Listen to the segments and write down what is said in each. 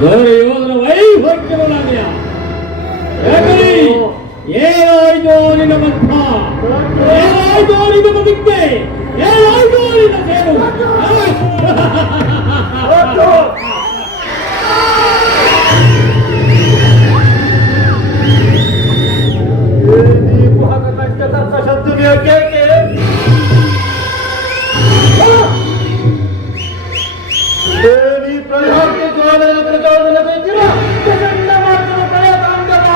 ದುರ್ಯೋಧನ ವೈಭಕ್ಯವಾದ ಏನಾಯ್ತೋ ನಿನ್ನ ಮಧ್ಯ, ಏನಾಯ್ತೋ ನಿನ್ನ ಬದುಕೆ, ಏನಾಯ್ತೋ ನಿನ್ನ ಸೇರು. ನೀವು ಹಾಗ ಕಷ್ಟದ ಶತ್ರುವಿಯ ಕೇಕೆ ದೇವಿ ಪ್ರಯಾಣಕ್ಕೆ ಜ್ವಾಲೆಯ ಪ್ರಚೋದನೆ ಬೆಂಚಿನ ಪ್ರಚಂಡ ಮಾತ್ರ ಪ್ರಯತಾಂಗವ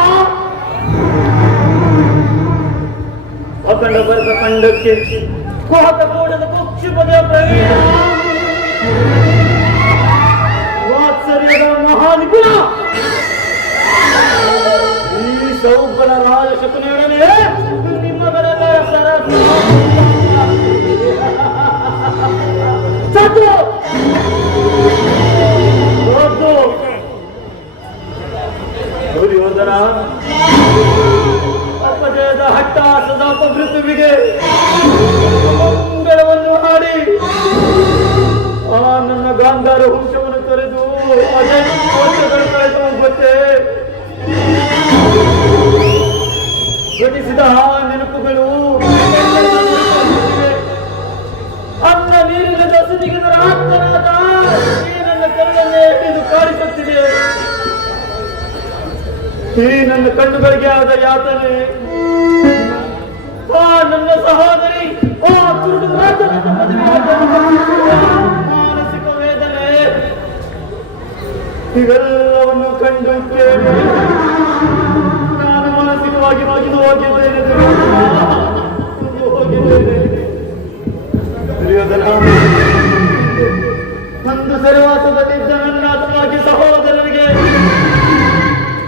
ಅಖಂಡ ಬರೆದ ಖಂಡಕ್ಕೆ ಕುಹಕ ಕೂಡದ ಕುಕ್ಷಿಪದ ಪ್ರವೀಣ ವಾತ್ಸರ್ಯದ ಮಹಾನಿಪುಣ ಈ ಸೌಬಲ ರಾಜ ಶಕುನಿಯೊಡನೆ ನಿಮ್ಮವರೆಲ್ಲ ಸತ್ತು ದುರ್ಯೋಧನ ಅಪಜಯದ ಹಟ್ಟಾಸದ ಅಪಮೃತ್ಯುವಿಗೆ ಮಂಗಳವನ್ನು ಹಾಡಿ ಆ ನನ್ನ ಗಾಂಧಾರ ವಂಶವನ್ನು ತೊರೆದು ಅದೇ ವರ್ಷಗಳು ಕಳೆದು ಗೊತ್ತೇ ಘಟಿಸಿದ ನೆನಪುಗಳು ಅನ್ನ ನೀರಿನ ದಸದಿಗೆ ಆತ್ಮನಾದ ಈ ನನ್ನ ಕಣ್ಣನ್ನೇ ಹಿಡಿದು ಕಾಡಿಸುತ್ತಿದೆ. ಈ ನನ್ನ ಕಣ್ಣುಗಳಿಗೆ ಆದ ಯಾತನೆ, ಆ ನನ್ನ ಸಹೋದರಿ ಆ ಕುರುಡು ರಾಜ್ಯದ ಮದುವೆಯಾದ ಮಾನಸಿಕ ವೇದನೆ ಇವೆಲ್ಲವನ್ನು ಕಂಡು ಕೇಳಿ ನಾನು ಮಾನಸಿಕವಾಗಿ ಹೋಗಿದ್ದೇನೆ. ದುರ್ಯೋಧನ ಒಂದು ಸೆರೆವಾಸದಲ್ಲಿದ್ದ ನನ್ನ ಅಥವಾ ಸಹೋದರರಿಗೆ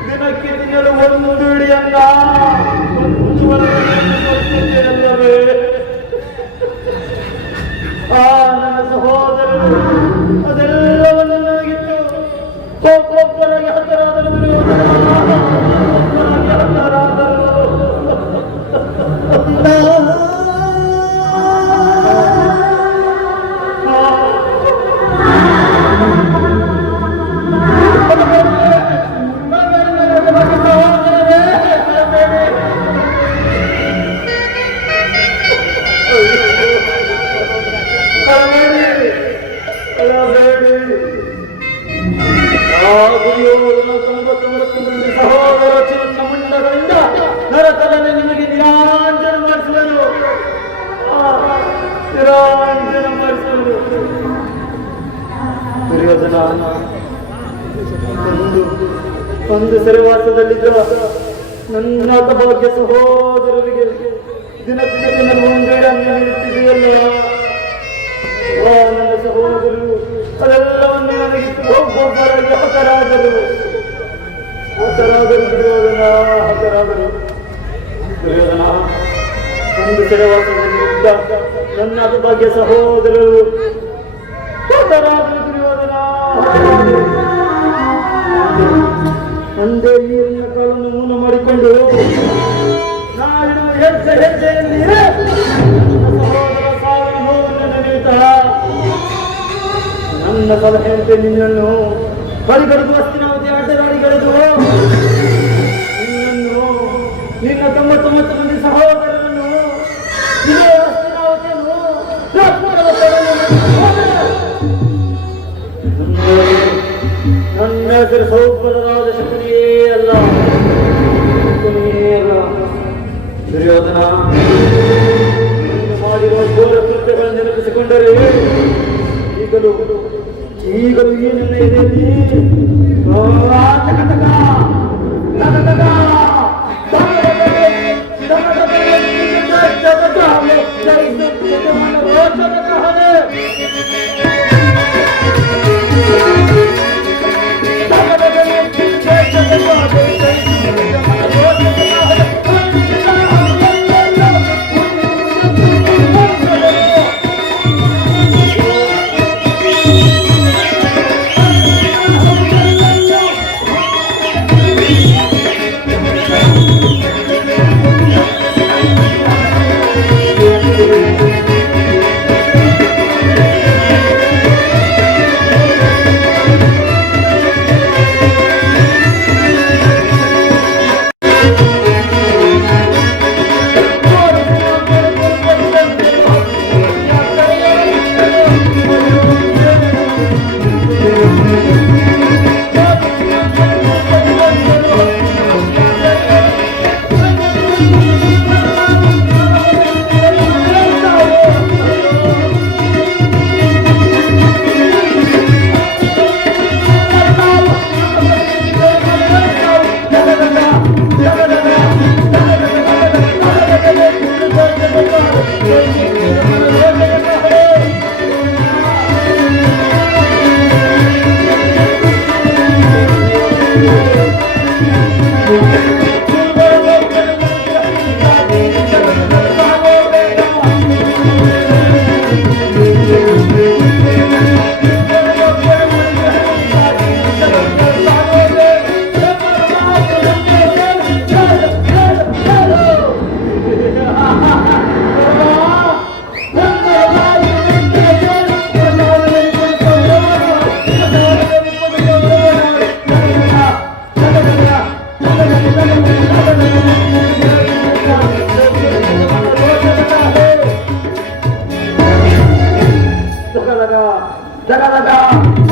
ದಿನಕ್ಕೆ ತಿನ್ನಲು ಒಂದು ಇಡಿಯನ್ನ ಒಂದು ಅಲ್ಲವೇ? ಆ ನನ್ನ ಸಹೋದರರು ಅದೆಲ್ಲವನ್ನು ನನಗಿತ್ತು ಒಬ್ಬೊಬ್ಬರಾಗಿ ಹತರಾದರು. ಸಹೋದರ ಚಿನ್ನ ಮುಂಡಗಳಿಂದ ನರಕದಲ್ಲಿ ನಿಮಗೆ ನಿರಾಂಜನ ಮಾಡಿಸುವರು, ನಿರಾಂಜನ ಮಾಡಿಸುವರು. ದುರ್ಯೋಧನ ಒಂದು ಸೆರೆವಾಸದಲ್ಲಿದ್ದ ನನ್ನ ಭಾಗ್ಯ ಸಹೋದರರಿಗೆ ದಿನ ಒಂದೆರಡನ್ನು ನೀಡುತ್ತಿದೆಯಲ್ಲ, ನನ್ನ ಸಹೋದರರು ಅದೆಲ್ಲವನ್ನು ನನಗಿತ್ತು ಒಬ್ಬೊಬ್ಬರಾಗಿ ಹತರಾದರು. ದುರ್ಯೋಧನ ಒಂದು ಸೆರೆವಾಸದಲ್ಲಿದ್ದ ನನ್ನ ಭಾಗ್ಯ ಸಹೋದರರು ಹತರಾದರು. ದುರ್ಯೋಧನ ಒಂದೇ ನೀರಿನ ಕಾಲನ್ನು ಮೂಲ ಮಾಡಿಕೊಂಡು ನಾಡಿನ ಹೆಜ್ಜೆ ಹೆಜ್ಜೆಯಲ್ಲಿ ನನ್ನ ಸಹೋದರ ಸಾವಿನ ನೋವನ್ನು ನೆನೆಯುತ್ತಾ ನನ್ನ ಸಲಹೆಯಂತೆ ನಿನ್ನನ್ನು ಬರಿಗಡೆದು ಹಸ್ತಿನಾವತಿ ಅಡ್ಡದಾಡಿಗಳೆದು ನಿನ್ನನ್ನು ನಿನ್ನ 99 ಮಂದಿ ಸಹೋದರರನ್ನು ಇದೇ ಹಸ್ತಿನಾವತಿಯನ್ನು ನನ್ನ ಹೆಸರು ಸೌಬಲರಾದ ಶಕುನಿಯೇ ಅಲ್ಲ, ಶಕುನಿಯೇ ಅಲ್ಲ. ದುರ್ಯೋಧನ ಮಾಡಿರುವ ಘೋರ ಕೃತ್ಯಗಳನ್ನು ನೆನಪಿಸಿಕೊಂಡರೆ ಈಗಲೂ ಈ ನನ್ನ ಎದೆಯಲ್ಲಿ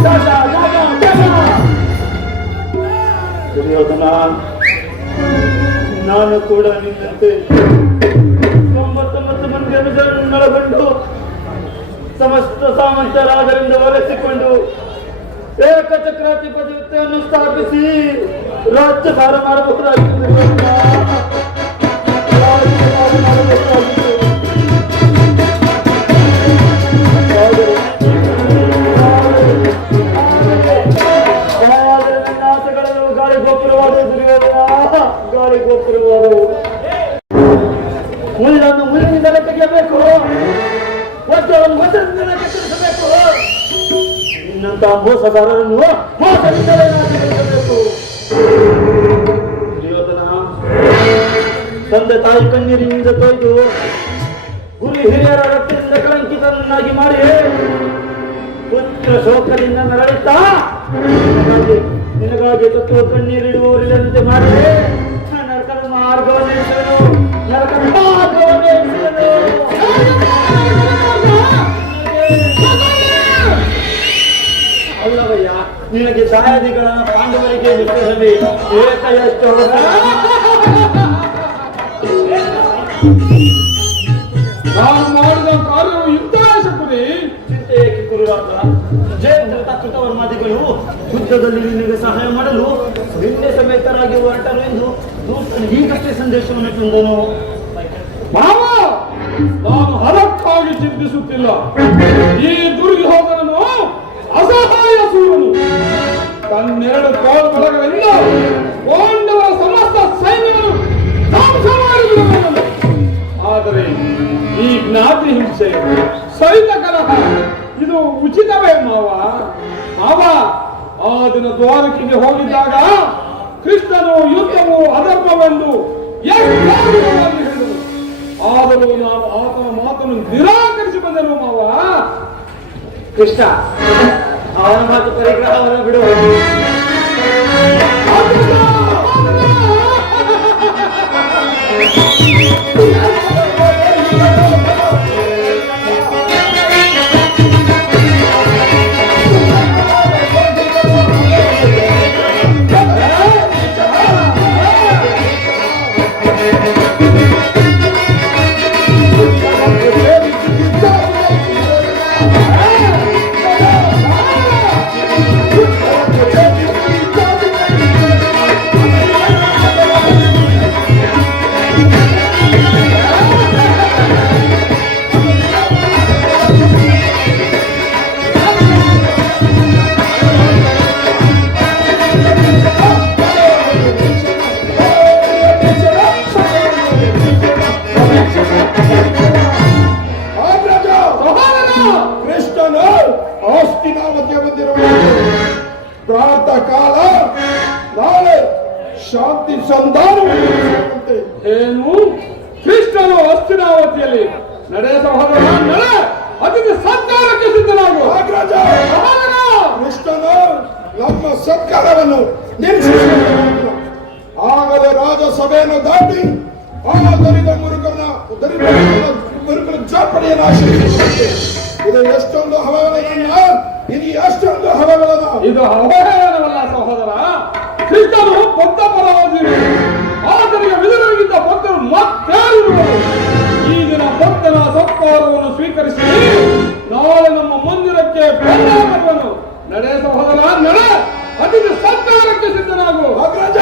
ಜಾಗ ಜಾಗ ಜಾಗ. ದುರ್ಯೋಧನ, ನಾನು ಕೂಡ ನಿನ್ನಂತೆ 99 ಮಂದಿ ಅನುಜರನ್ನೊಳಗೊಂಡು ಸಮಸ್ತ ಸಾಮಂತರಾಗರಿಂದ ವರೆಸಿಕೊಂಡು ಏಕಚಕ್ರಾಧಿಪತ್ಯವನ್ನು ಸ್ಥಾಪಿಸಿ ರಾಜ್ಯಭಾರ ಮಾಡಬಹುದಾಗಿತ್ತು. ನನ್ನ ಆಸೆಗಳೆಲ್ಲವೂ ಗಾಳಿ ಗೋಪುರವಾದವು ದುರ್ಯೋಧನ, ಗಾಳಿ ಗೋಪುರವಾದವು. ಮುಳ್ಳನ್ನು ಮುಳ್ಳಿನಿಂದಲೇ ತೆಗೆಯಬೇಕು, ವಜ್ರವನ್ನು ವಜ್ರದಿಂದಲೇ ಕತ್ತರಿಸಬೇಕು. ನಿನ್ನಂತ ಮೋಸಗಾರರನ್ನು ಮೋಸದಿಂದಲೇ ನಾಶಪಡಿಸಬೇಕು. ದುರ್ಯೋಧನ, ತಂದೆ ತಾಯಿ ಕಣ್ಣೀರಿನಿಂದ ತೊಯ್ದು ಗುರು ಹಿರಿಯರ ರಕ್ತದಿಂದ ಕಳಂಕಿತನನ್ನಾಗಿ ಮಾಡಿ ಪುತ್ರ ಶೋಕದಿಂದ ನರಳುತ್ತಾ ನಿನಗಾಗಿ ತತ್ವ ಕಣ್ಣೀರಿಡುವವರಿಲ್ಲಂತೆ ಮಾಡಿ ನರಕದ ಮಾರ್ಗವನ್ನು ಎಣಿಸಿದನು, ನರಕದ ಮಾರ್ಗವನ್ನು ಎಣಿಸಿದನು. ಅಲ್ಲವಯ್ಯ, ನಿನಗೆ ದಾಯಾದಿಗಳನ್ನು ಪಾಂಡವರಿಗೆ ವಿಶ್ವಸಭೆ ಏಕಯಷ್ಟು ನಾನು ಮಾಡಿದ ಕಾರ್ಯವು ಇಂತರಾಯಿಸುತ್ತದೆ. ಚಿಂತೆ ಏಕೆ ಕುರುರಾಟ? ಜಯಂದ್ರ ಕೃತವರ್ಮಾದಿಗಳು ಯುದ್ಧದಲ್ಲಿ ನಿನಗೆ ಸಹಾಯ ಮಾಡಲು ನಿನ್ನೆ ಸಮೇತರಾಗಿ ಹೊರಟರು ಎಂದು ದೂತನು ಈಗಷ್ಟೇ ಸಂದೇಶವನ್ನು ತಂದನು. ಮಾವ, ನಾನು ಹರಕ್ಕಾಗಿ ಚಿಂತಿಸುತ್ತಿಲ್ಲ. ಈ ದುರ್ಯೋಧನನು ಅಸಹಾಯ ಸೂರನು. ತನ್ನೆರಡು ತೋಳ್ಬಲಗಳಿಂದ ಪಾಂಡವರ ಸಮಸ್ತ ಸೈನ್ಯವನ್ನು ಧ್ವಂಸ ಮಾಡಿಬಿಡುವನು. ಆದರೆ ಈ ಜ್ಞಾತಿ ಹಿಂಸೆ, ಸೈತ ಕಲಹ ಇದು ಉಚಿತವೇ ಮಾವ? ಮಾವ, ಆ ದಿನ ದ್ವಾರಕೆಗೆ ಹೋಗಿದ್ದಾಗ ಕೃಷ್ಣನು ಯುದ್ಧವು ಅಧರ್ಮವೆಂದು ಎಷ್ಟು ಹೇಳಿದನು. ಆದರೂ ನಾವು ಆತನ ಮಾತನ್ನು ನಿರಾಕರಿಸಿ ಬಂದೆನು ಮಾವ. ಕೃಷ್ಣ ಅವನ ಮಾತು ಪರಿಗ್ರಹವನ್ನು ಬಿಡುವ. ಕಾಲ ನಾಳೆ ಶಾಂತಿ ಸಂಧಾನವಂತೆ. ಏನು? ಕೃಷ್ಣನು ಹಸ್ತಿನಾವತಿಯಲ್ಲಿ ನಡೆಯ ಸಹೋದರ ನಡೆ ಅದಕ್ಕೆ ಸತ್ಕಾರಕ್ಕೆ ಸಿದ್ಧನಾಗು. ಕೃಷ್ಣನು ನಮ್ಮ ಸತ್ಕಾರವನ್ನು ನಿರೀಕ್ಷಿಸಿದ ಆಗಲೇ ರಾಜಸಭೆಯನ್ನು ದಾಟಿ ಆ ದರಿದ ಮುರುಗನ ಜಾಪಡಿಯನ್ನು ಆಶೀರ್ವದಿಸುತ್ತೆ. ಇದು ಎಷ್ಟೊಂದು ಹವಗಳನ್ನ, ಇದು ಎಷ್ಟೊಂದು ಹವಗಳನ್ನ. ಇದು ಅವಹೇಳನವಲ್ಲ ಸಹೋದರ. ಕೃಷ್ಣನು ಭಕ್ತ ಪರವಾದಿರು. ಆತನಿಗೆ ವಿದುರನಿಗಿದ್ದ ಭಕ್ತರು ಮತ್ತೇರಿರುವರು. ಈ ದಿನ ಭಕ್ತನ ಸತ್ಕಾರವನ್ನು ಸ್ವೀಕರಿಸಿ ನಾಳೆ ನಮ್ಮ ಮಂದಿರಕ್ಕೆ ಬರುವನು. ನಡೆ ಸಹೋದರ, ನಡೆ ಅದಕ್ಕೆ ಸತ್ಕಾರಕ್ಕೆ ಸಿದ್ಧನಾಗು. ಅಗ್ರಜ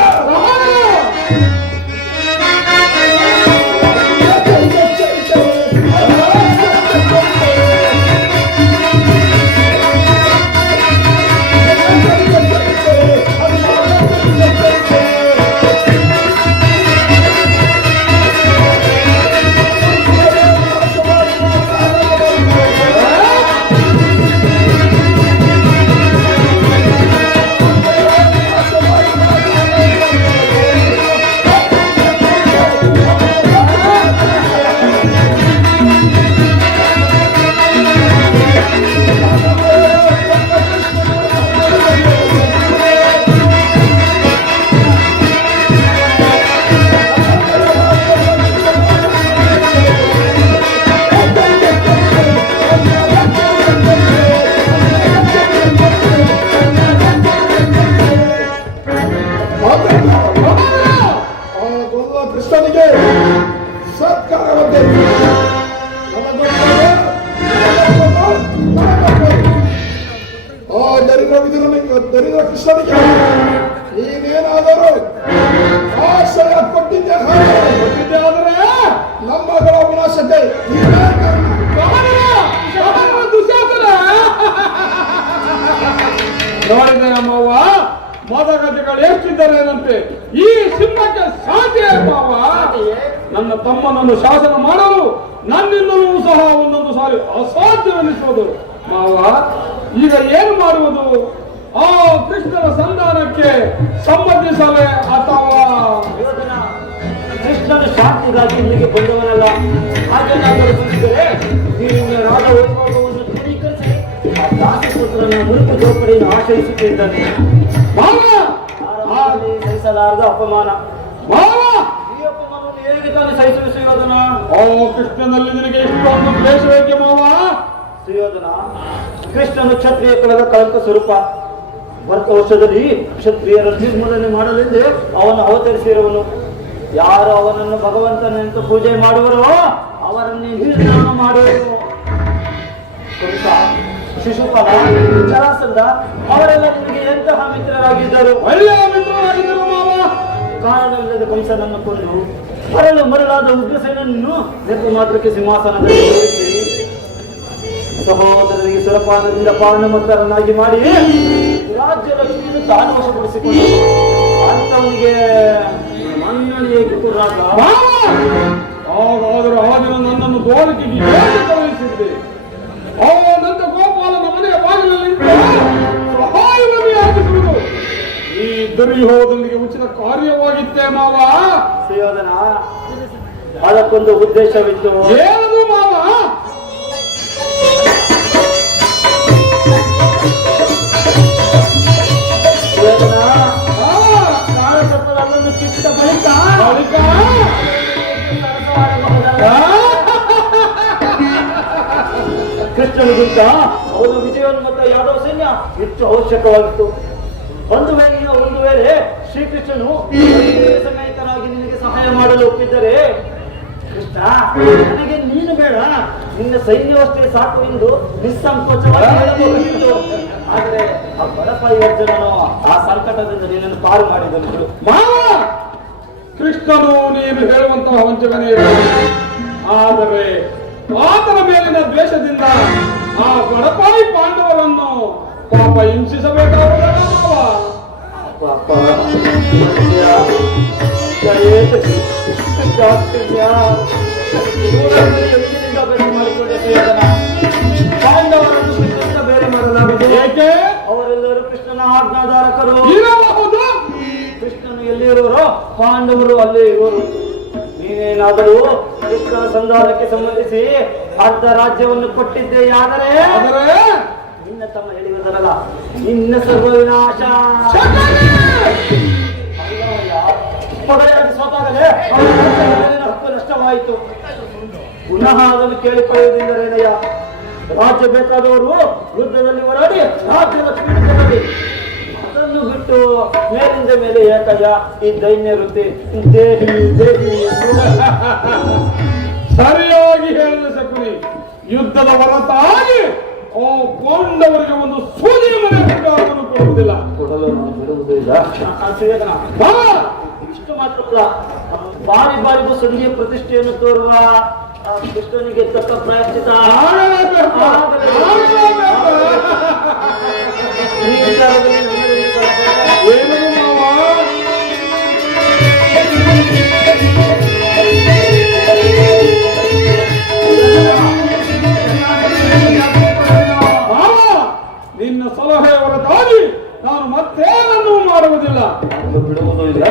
ದರಿದ್ರ ಕೃಷ್ಣನಿಗೆ ನೀನೇನಾದರೂ ಆಶ್ರಯ ಕೊಟ್ಟಿದ್ದೆ ಆದರೆ ನಮ್ಮಗಳ ವಿನಾಶತೆ ನೀನೇ ಕಾರಣ. ನೋಡಿದೆ ಅಮ್ಮವ್ವ, ಮದಗಜಗಳು ಎಷ್ಟಿದ್ದರೇನಂತೆ ಈ ಸಿಂಹಕ್ಕೆ ಸಾಧ್ಯ ಮಾವ. ನನ್ನ ತಮ್ಮನನ್ನು ಶಾಸನ ಮಾಡಲು ನನ್ನಿಂದಲೂ ಸಹ ಒಂದೊಂದು ಸಾರಿ ಅಸಾಧ್ಯವೆನಿಸುವುದು ಮಾವ. ಈಗ ಏನು ಮಾಡುವುದು? ಆ ಕೃಷ್ಣನ ಸಂಧಾನಕ್ಕೆ ಸಮ್ಮತಿಸಲೇ ಅಥವಾ ಕೃಷ್ಣನ ಶಾಂತಿಗಾಗಿ ಇಲ್ಲಿಗೆ ಬಂದವನಲ್ಲ. ಹಾಗೇನಾದರೂ ಬಂದಿದ್ದರೆ ನೀನು ರಾಜ ವೈಭವವನ್ನು ದೃಢೀಕರಿಸಿ ಆ ದಾಸಪುತ್ರನ ಮೃತ ಜೋಪಡಿಯನ್ನು ಆಶ್ರಯಿಸುತ್ತಿದ್ದಾನೆ. ಸಹಿಸಲಾರದ ಅಪಮಾನ. ಈ ಅಪಮಾನವನ್ನು ಹೇಗೆ ತಾನು ಸಹಿಸುವ ಸುಯೋಧನ? ಓ ಕೃಷ್ಣನಲ್ಲಿ ನಿನಗೆ ಇಷ್ಟೊಂದು ದ್ವೇಷವೇಕೆ ಮಾವ? ಸುಯೋಧನ, ಕೃಷ್ಣನು ಕ್ಷತ್ರಿಯ ಕುಲದ ಕಳಂಕ ಸ್ವರೂಪ. ವರ್ಷದಲ್ಲಿ ಕ್ಷತ್ರಿಯರ ನಿರ್ಮೂಲನೆ ಮಾಡಲೆಂದೇ ಅವನು ಅವತರಿಸಿರುವನು. ಯಾರು ಅವನನ್ನು ಭಗವಂತನೆಂದು ಪೂಜೆ ಮಾಡುವರೋ ಅವರನ್ನೇ ನಿರ್ನಾಮ ಮಾಡುವರು. ಕಂಸ, ಶಿಶುಪಾಲ, ಜರಾಸಂಧ ಅವರೆಲ್ಲ ನಿಮಗೆ ಎಂತಹ ಮಿತ್ರರಾಗಿದ್ದರು? ಒಳ್ಳೆಯ ಮಿತ್ರರಾಗಿದ್ದರು ಮಾವ. ಕಾರಣವಿಲ್ಲದ ಕಂಸನನ್ನು ಕೊಂದು ಮರಳು ಮರಳಾದ ಉಗ್ರಸೇನನ್ನು ನೆಪ ಮಾತ್ರಕ್ಕೆ ಸಿಂಹಾಸನದಲ್ಲಿ ಕೂರಿಸಿ ಸಹೋದರರಿಗೆ ಸುರಪಾನದಿಂದ ಪಾವನಮತ್ತರನ್ನಾಗಿ ಮಾಡಿ ರಾಜ್ಯ ಲಕ್ಷ್ಮಿಯನ್ನು ತಾನು ವಶಪಡಿಸಿಕೊಂಡು ಅಂತವನಿಗೆ ಮನ್ನಣೆ ಕುರಾಗ. ಹಾಗಾದರೂ ಆ ದಿನ ನನ್ನನ್ನು ದ್ವಾರಕೆಗೆ ಹೇಗೆ ಕಳುಹಿಸಿದ್ದೆ? ಅವನಂತ ಗೋಪಾಲನ ಮನೆಯ ಬಾಗಿಲಲ್ಲಿ ಸಹಾಯವನ್ನು ಯಾಚಿಸುವುದು ಈ ದುರ್ಯೋಧನಿಗೆ ಉಚಿತ ಕಾರ್ಯವಾಗಿತ್ತೇ ಮಾವ. ಸುಯೋಧನ, ಅದಕ್ಕೊಂದು ಉದ್ದೇಶವಿತ್ತು. ಏನದು ಮಾವ? ಸುಯೋಧನ, ಕಾಳಸರ್ಪವನ್ನು ಕಿತ್ತ ಬಳಿಕ ಕೃಷ್ಣನಿಗಿಂತ ಅವನು ವಿಜಯೋನ್ಮತ್ತ ಯಾದವ ಸೈನ್ಯ ಹೆಚ್ಚು ಅವಶ್ಯಕವಾಗಿತ್ತು. ಒಂದು ವೇಳೆ ಶ್ರೀಕೃಷ್ಣನು ಸಮೇತರಾಗಿ ನಿನಗೆ ಸಹಾಯ ಮಾಡಲು ಒಪ್ಪಿದ್ದರೆ, ಕೃಷ್ಣ ನನಗೆ ನೀನು ಬೇಡ, ನಿನ್ನ ಸೈನ್ಯವಷ್ಟೇ ಸಾಕು ಎಂದು ನಿಸ್ಸಂಕೋಚವಾಗಿ ಹೇಳಬಹುದಿತ್ತು. ಆದರೆ ಆ ಬಡಪಾಯಿ ಅರ್ಜುನನು ಆ ಸಂಕಟದಿಂದ ನಿನ್ನನ್ನು ಪಾರು ಮಾಡಿದನು. ಮಾವ, ಕೃಷ್ಣನು ನೀನು ಹೇಳುವಂತಹ ವಂಚಕನೇ. ಆದರೆ ಆತನ ಮೇಲಿನ ದ್ವೇಷದಿಂದ ಆ ಬಡಪಾಯಿ ಪಾಂಡವರನ್ನು ಪಾಪ ಹಿಂಸಿಸಬೇಕಾಗುವುದಲ್ಲ ಮಾವ. ಪಾಂಡವರನ್ನು ಬೇರೆ ಮಾಡಲಾಗಿದೆ. ಏಕೆ? ಅವರೆಲ್ಲರೂ ಕೃಷ್ಣನ ಆಜ್ಞಾಧಾರಕರು. ಇರಬಹುದು. ಕೃಷ್ಣನು ಎಲ್ಲಿರುವರೋ ಪಾಂಡವರು ಅಲ್ಲೇ ಇರುವರು. ನೀನೇನಾದರೂ ಕೃಷ್ಣನ ಸಂಧಾನಕ್ಕೆ ಸಂಬಂಧಿಸಿ ಅರ್ಧ ರಾಜ್ಯವನ್ನು ಕೊಟ್ಟಿದ್ದೆಯಾದರೆ ನಿನ್ನ ತಮ್ಮ ಹೇಳಿರುವುದರಲ್ಲ, ನಿನ್ನ ಸರ್ವವಿನಾಶ. ಪಡೆಯಾಗಿ ಸೋತಾಗಲೇ ಹಕ್ಕು ನಷ್ಟವಾಯಿತು. ಪುನಃ ಅದನ್ನು ಕೇಳಿಕೊಳ್ಳುವುದಿಲ್ಲರೇನಯ್ಯ. ರಾಜ್ಯ ಬೇಕಾದವರು ಯುದ್ಧದಲ್ಲಿ ಹೋರಾಡಿ ರಾಜ್ಯದ ಪೀಡಿತರಲ್ಲಿ ಅದನ್ನು ಬಿಟ್ಟು ಮೇಲಿಂದ ಮೇಲೆ ಏಕಯ್ಯ ಈ ದೈನ್ಯ ವೃತ್ತಿ ದೇಹಿ ದೇಹಿ. ಸರಿಯಾಗಿ ಹೇಳಿದ ಶಕುನಿ. ಯುದ್ಧದ ಹೊರತಾಗಿ ಓ ಪಾಂಡವರಿಗೆ ಒಂದು ಸೂಜಿಯ ಮನೆ ಕೊಡುವುದಿಲ್ಲ. ಕೊಡಲು ನಾನು ಬಿಡುವುದಿಲ್ಲ. ಇಷ್ಟು ಮಾತ್ರ ಅಲ್ಲ, ಬಾರಿ ಬಾರಿಗೂ ಸಂಧಿಯ ಪ್ರತಿಷ್ಠೆಯನ್ನು ತೋರುವ ಕೃಷ್ಣನಿಗೆ ತಕ್ಕ ಪ್ರಾಯಶ್ಚಿತ ಈ ವಿಚಾರದಲ್ಲಿ ಏನು ಮಾವ? ನಿನ್ನ ಸಲಹೆ ಹೊರತಾಗಿ ನಾನು ಮತ್ತೇನನ್ನೂ ಮಾಡುವುದಿಲ್ಲ. ಬಿಡುವುದೂ ಇಲ್ಲ.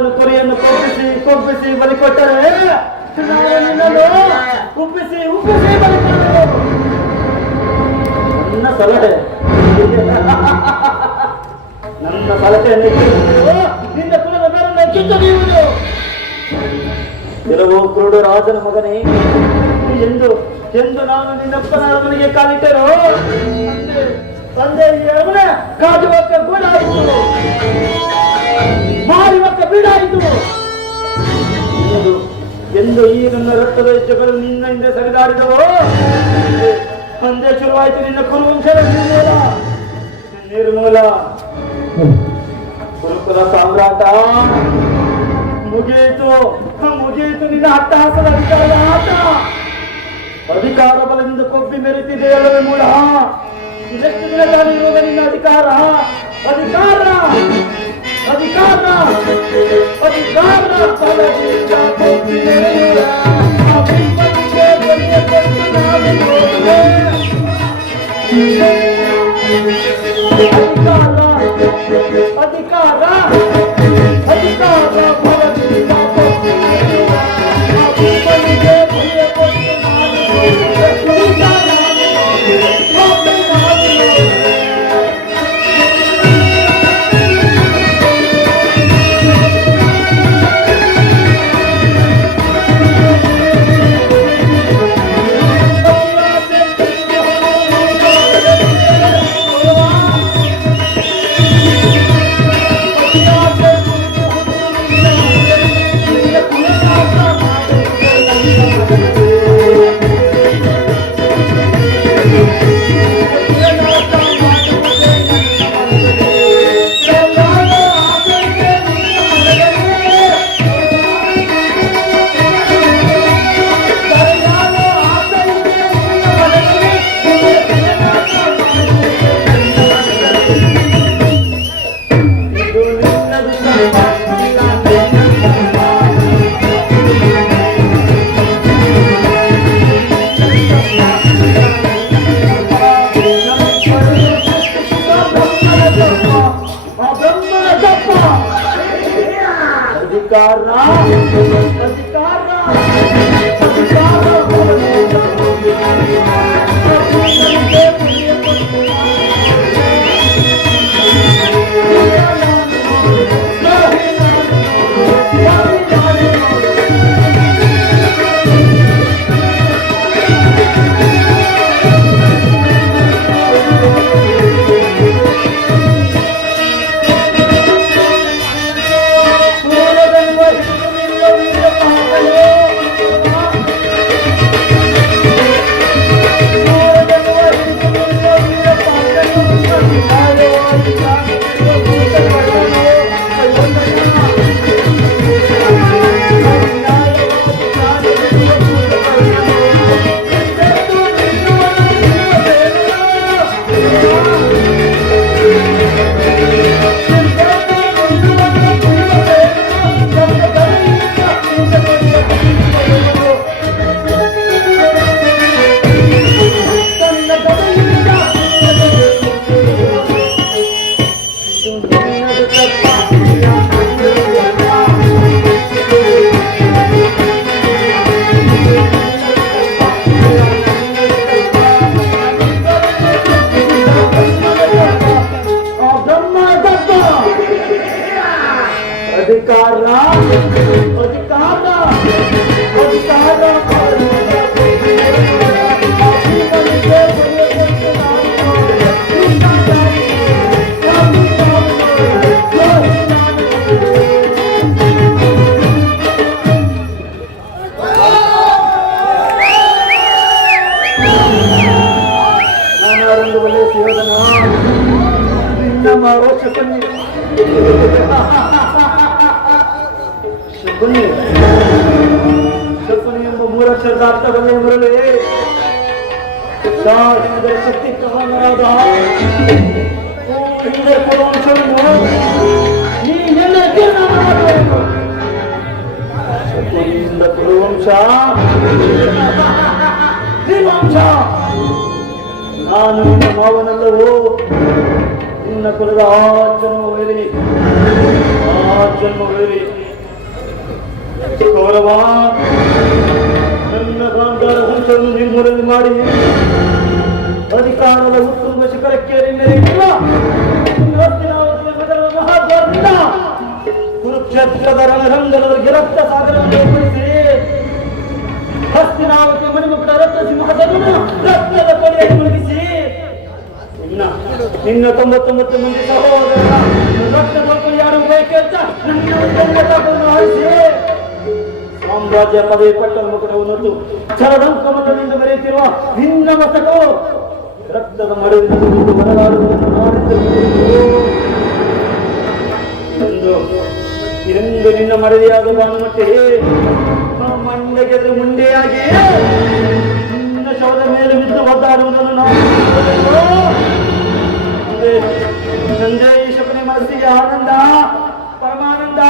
ಮಾವನನ್ನು ಕುರಿಯನ್ನು ಕೊಬ್ಬಿಸಿ ಬಲಿ ಕೊಟ್ಟರೆ ನಾನು ನಿನ್ನನ್ನು ಉಬ್ಬಿಸಿ ಬಲಿ ಕೊಟ್ಟರು. ನನ್ನ ಸಲಹೆ ನಿನ್ನ ಕುಲದ ಮೇರನ್ನು ಕಿತ್ತೊಗೆಯುವುದು. ಕೆಲವು ಕುರುಡು ರಾಜನ ಮಗನೇ ಎಂದು ನಾನು ನಿನ್ನಪ್ಪನ ಮನೆಗೆ ಕಾಲಿಟ್ಟರು ತಂದೆ ಅವನೇ ಕಾಜುವಕ್ಕ ಗೂಡಾಯಿತು, ಮಾರುವಕ್ಕ ಬೀಡಾಯಿತು ಎಂದು ಈ ನನ್ನ ರಕ್ತದ ಹೆಜ್ಜೆಗಳು ನಿನ್ನ ಹಿಂದೆ ಸರಿದಾಡಿದವು. ಅಂದೇ ಶುರುವಾಯಿತು ನಿನ್ನ ಕುರುವಂಶದ ನಿರ್ಮೂಲ. ಕುರುಕುಲ ಸಾಮ್ರಾಟ ಮುಗಿಯಿತು ನಿನ್ನ ಅಟ್ಟಹಾಸದ ಅಧಿಕಾರದ ಆಟ. ಅಧಿಕಾರ ಬಲದಿಂದ ಕೊಬ್ಬಿ ಮೆರೆತಿದೆಯಲ್ಲವೇ ಮೂಲ. ಇದೆಷ್ಟು ದಿನಗಳಲ್ಲಿ ಇರುವ ನಿನ್ನ ಅಧಿಕಾರ ಬಲದಿಂದ ಕೊಬ್ಬಿ ಮೆರೆಯುವ ಆ ಬಿಂಬಕ್ಕೆ ಬಲಿಯಕೊಟ್ಟು ನಾವು ನೋಡುವೆ. ಅಧಿಕಾರ ಬಲದಿಂದ ಕೊಬ್ಬಿ ಮೆರೆಯುವ ಆ ಬಿಂಬಕ್ಕೆ ಬಲಿಯಕೊಟ್ಟು ನಾವು ಶಕುನಿ ಎಂಬ ಮೂರಕ್ಷರದ ಅರ್ಥವನ್ನೇ ಮುರಳಿ ಶಕ್ತಿ ಪ್ರಧಾನರಾದ ಕುರುವಂಶವನ್ನು ನೀನೆಲ್ಲಕ್ಕೆ ಮಾಡಬೇಕು. ಶಕುನಿಯಿಂದ ಕುರುವಂಶ ನಾನು ನಿನ್ನ ಮಾವನಲ್ಲವೋ ನಿನ್ನ ಕುಲದ ಆ ಜನ್ಮವೇರಿ ಕೌರವ ನನ್ನ ಗಾಂಧಾರ ವಂಶವನ್ನು ನಿರ್ಮೂಲನೆ ಮಾಡಿ ಅಧಿಕಾರದ ಉತ್ತುಂಗ ಶಿಖರಕ್ಕೇರಿ ಮೇಲಿಲ್ಲ ಮಹಾದ್ವಾರದಿಂದ ಕುರುಕ್ಷೇತ್ರದ ರಣರಂಗದವರಿಗೆ ರಕ್ತ ಸಾಗರವನ್ನು ಏರ್ಪಡಿಸಿ ಹಸ್ತಿನಾವತಿ ಮಣಿಮುಕುಟ ರಕ್ತ ಸಿಂಹದನ್ನು ರಕ್ತದ ಕೊನೆಯನ್ನು ಮುಳುಗಿಸಿ ನಿನ್ನ 99 ಮಂದಿ ಸಹೋದರರ ರಕ್ತದ ಯಾರು ಬೇಕೆ ಅಂತ ಆಳಿಸಿ ಸಾಮ್ರಾಜ್ಯ ಪದವಿ ಪಟ್ಟಣ ಮುಕುಟವನ್ನು ಚರಡಂಕಮಲ್ಲದಿಂದ ಬೆರೆಯುತ್ತಿರುವ ಭಿನ್ನ ಮತಕವು ರಕ್ತದ ಮಡುವಿನಲ್ಲಿ ಹೊರಗಾಡುವುದನ್ನು ಎಂದು ನಿನ್ನ ಮಡದಿಯಾದ ಭಾನುಮತಿ ಮಂಡೆಗೆದು ಮುಂಡೆಯಾಗಿ ನಿನ್ನ ಶವದ ಮೇಲೆ ಬಿದ್ದು ಒದ್ದಾಡುವುದನ್ನು ನಾವು ನಂದೇ ಈ ಶಕುನಿ ಮನಸ್ಸಿಗೆ ಆನಂದ ಪರಮಾನಂದ